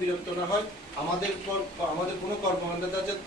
বিরক্ত না হয়, আমাদের কোনো কর্মকাণ্ড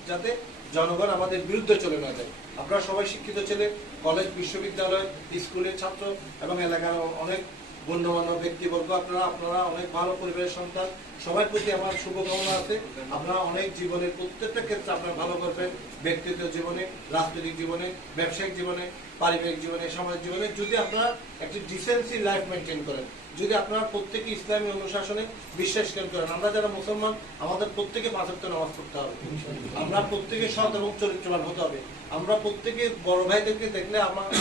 যাতে জনগণ আমাদের বিরুদ্ধে চলে না যায়। আপনারা সবাই শিক্ষিত ছেলে, কলেজ, বিশ্ববিদ্যালয়, স্কুলের ছাত্র এবং এলাকার অনেক গণ্যমান্য ব্যক্তিবর্গ, আপনারা অনেক ভালো পরিবারের সন্তান। সবার প্রতি আমার শুভকামনা আছে। আপনারা অনেক জীবনের প্রত্যেকটা ক্ষেত্রে আপনারা ভালো করবেন, ব্যক্তিগত জীবনে, রাজনৈতিক জীবনে, ব্যবসায়িক জীবনে, পারিবারিক জীবনে, সামাজিক জীবনে। যদি আপনারা একটি ডিসেন্সি লাইফ মেনটেন করেন, যদি আপনারা প্রত্যেকে ইসলামী অনুশাসনে বিশ্বাস করেন, আমরা যারা মুসলমান আমাদের প্রত্যেকে 5 ওয়াক্ত নামাজ পড়তে হবে, আমরা প্রত্যেকে সৎ এবং চরিত্রবান হতে হবে, আমরা প্রত্যেকে বড় ভাইদেরকে দেখলে আমাদের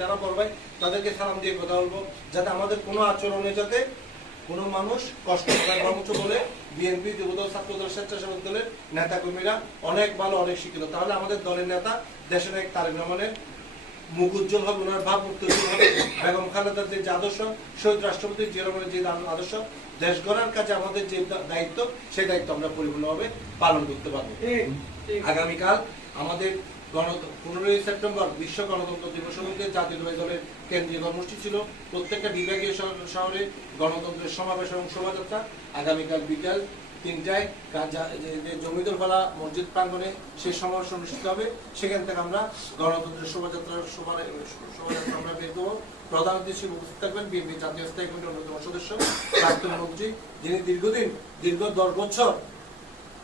যারা বড় ভাই তাদেরকে সালাম দিয়ে কথা বলবো, যাতে আমাদের কোনো আচরণে যাতে কোনো মানুষ কষ্ট পায়। বরঞ্চ বলে বিএনপি, যুবদল, ছাত্রদল, স্বেচ্ছাসেবক দলের নেতা কর্মীরা অনেক ভালো, অনেক শিক্ষিত, তাহলে আমাদের দলের নেতা দেশের এক তারেক রহমানের মুখ উজ্জ্বল হবে, ওনার ভাব উত্তোলন হবে। বেগম খালেদার যে আদর্শ, শহীদ রাষ্ট্রপতি জিয়া রহমানের যে আদর্শ, দেশ গড়ার কাজে আমাদের যে দায়িত্ব, সেই দায়িত্ব আমরা পরিপূর্ণভাবে পালন করতে পারবো। আগামীকাল আমাদের 15 সেপ্টেম্বর বিশ্ব গণতন্ত্র দিবস উপলক্ষে জাতীয়তাবাদী দলের কেন্দ্রীয় কর্মসূচি ছিল। প্রত্যেকটা বিভাগীয় শহরে গণতন্ত্রের সমাবেশ এবং শোভাযাত্রা আগামীকাল বিকাল 3টায় জমিদুল ফালা মসজিদ প্রাঙ্গণে সেই সমাবেশ অনুষ্ঠিত হবে। সেখান থেকে আমরা গণতন্ত্রের শোভাযাত্রা আমরা বের করবো। প্রধান অতিথি উপস্থিত থাকবেন বিএনপি জাতীয় স্থায়ী কমিটির অন্যতম সদস্য প্রাক্তন মন্ত্রী, যিনি দীর্ঘ 10 বছর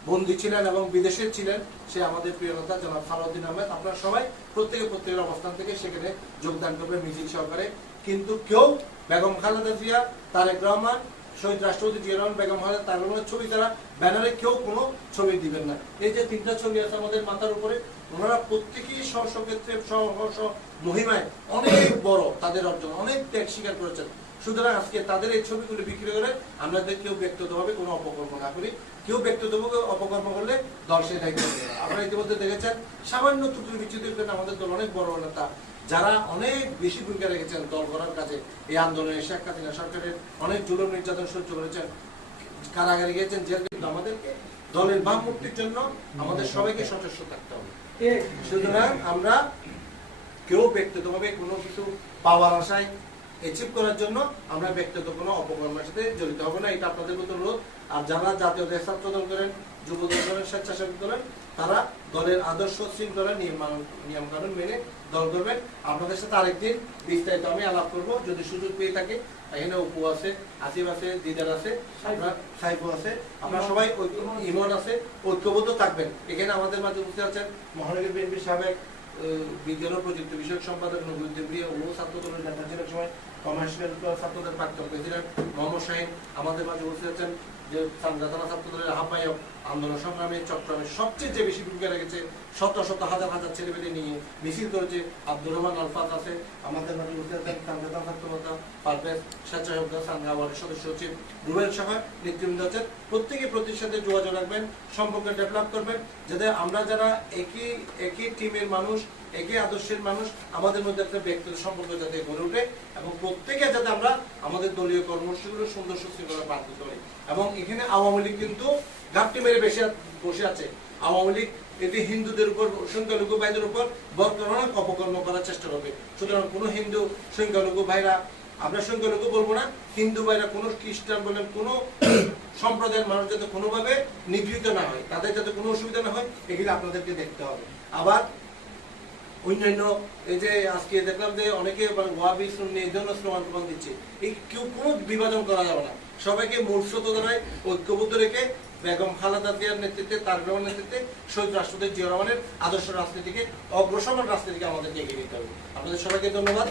বন্দী ছিলেন এবং বিদেশে ছিলেন, সে আমাদের প্রিয় নেতা জনাব সালাউদ্দিন আহমেদ। আপনারা সবাই প্রত্যেকের অবস্থান থেকে সেখানে যোগদান করবেন মিছিল সহকারে। কিন্তু কেউ বেগম খালেদা জিয়া, তারেক রহমান, শহীদ রাষ্ট্রপতি জিয়া রহমান, বেগম খালেদা তারেক রহমানের ছবি ছাড়া ব্যানারে কেউ কোনো ছবি দিবেন না। এই যে 3টা ছবি আছে আমাদের মাথার উপরে, ওনারা প্রত্যেকেই স্বক্ষেত্রে মহিমায় অনেক বড়, তাদের অর্জন অনেক ত্যাগ স্বীকার করেছেন। সুতরাং আজকে তাদের এই ছবিগুলো বিক্রি করে আমরা কেউ ব্যক্তিগতভাবে কোনো অপকর্ম না করি। কেউ ব্যক্তিগতভাবে অপকর্ম করলে দল সেই দায়িত্ব নেবে না। আপনারা ইতিমধ্যে দেখেছেন সামান্য ত্রুটি বিচ্যুতির জন্য আমাদের দল অনেক বড় নেতা, যারা অনেক বেশি ভূমিকা রেখেছেন দল করার কাজে, এই আন্দোলনে শেখ হাসিনা সরকারের অনেক জুলুম নির্যাতন সহ্য করেছেন, কারাগারে গিয়েছেন, জেল। কিন্তু আমাদেরকে দলের ভাবমূর্তির জন্য আমাদের সবাইকে সচেষ্ট থাকতে হবে। সুতরাং আমরা কেউ ব্যক্তিগতভাবে কোনো কিছু পাওয়ার আশায় অ্যাচিভ করার জন্য আমরা ব্যক্তিগত কোনো অপকর্মের সাথে জড়িত হবো না, এটা আপনাদের মতো অনুরোধ। আর যারা জাতীয় ছাত্র দল করেন, যুব দল করেন, স্বেচ্ছাসেবক করেন, তারা দলের আদর্শ, শৃঙ্খলা, নিয়ম কানুন মেনে দল করবেন। আপনাদের সাথে আরেকদিন বিস্তারিত আমি আলাপ করবো যদি সুযোগ পেয়ে থাকে। এখানে অপু আছে, আসিফ আছে, দিদার আছে, সাইফু আছে, আপনারা সবাই ইমন আছে, ঐক্যবদ্ধ থাকবেন। এখানে আমাদের মাঝে উপস্থিত আছেন মহানগর বিএনপির সাবেক বিজ্ঞান ও প্রযুক্তি বিষয়ক সম্পাদক নবীউদ্দিন প্রিয়, ও ছাত্র দলের নেতা ছিলেন সময়, কমার্শিয়াল ছাত্রদের প্রাক্তন প্রেসিডেন্ট মোহাম্মদ শাহিন আমাদের মাঝে উপস্থিত আছেন, যে সানজাতানা ছাত্র দলের আহ্বায়ক, আন্দোলন সংগ্রামে চট্টগ্রামে সবচেয়ে যে বেশি ভূমিকা রেখেছে, শত শত হাজার হাজার ছেলেমেয়ে নিয়ে মিছিল করেছে, আব্দুর রহমান আলফাত আছে আমাদের মাঝে উপস্থিত আছেন, সানজাতানা ছাত্র নেতা পারভেজ, স্বেচ্ছাসেবক দল সানগা ওয়ার্ডের সদস্য সচিব রুবেল সহ নেতৃবৃন্দ আছেন। প্রত্যেকে প্রতির সাথে যোগাযোগ রাখবেন, সম্পর্ক ডেভেলপ করবেন, যাতে আমরা যারা একই টিমের মানুষ, একই আদর্শের মানুষ, আমাদের মধ্যে একটা ব্যক্তিগত সম্পর্ক যাতে গড়ে ওঠে এবং প্রত্যেকে যাতে আমরা আমাদের দলীয় কর্মসূচিগুলো সুন্দর সুশৃঙ্খলা পার করতে পারি। এবং এখানে আওয়ামী লীগ কিন্তু ঘাপটি মেরে বসে আছে। আওয়ামী লীগ এটি হিন্দুদের উপর, সংখ্যালঘু ভাইদের উপর বর্তমানে অপকর্ম করার চেষ্টা করবে। সুতরাং কোনো হিন্দু সংখ্যালঘু ভাইরা, আমরা সংখ্যালঘু বলবো না, হিন্দু ভাইরা, কোনো খ্রিস্টান বলেন, কোনো সম্প্রদায়ের মানুষ যাতে কোনোভাবে নিগৃহীত না হয়, তাদের যাতে কোনো অসুবিধা না হয়, এগুলো আপনাদেরকে দেখতে হবে। আবার অন্যান্য এই যে আজকে দেখলাম যে অনেকে ওয়াহাবি সুন্নি এই ধরনের স্লোগান দিচ্ছে, এই কেউ কোনো বিভাজন করা যাবে না। সবাইকে মূল স্রোত দ্বারাই ঐক্যবদ্ধ রেখে বেগম খালেদা জিয়ার নেতৃত্বে, তারেক রহমানের নেতৃত্বে, শহীদ রাষ্ট্রপতি জিয়া রহমানের আদর্শ রাজনীতিকে, অগ্রসর রাজনীতিকে আমাদেরকে এগিয়ে নিতে হবে। আপনাদের সবাইকে ধন্যবাদ।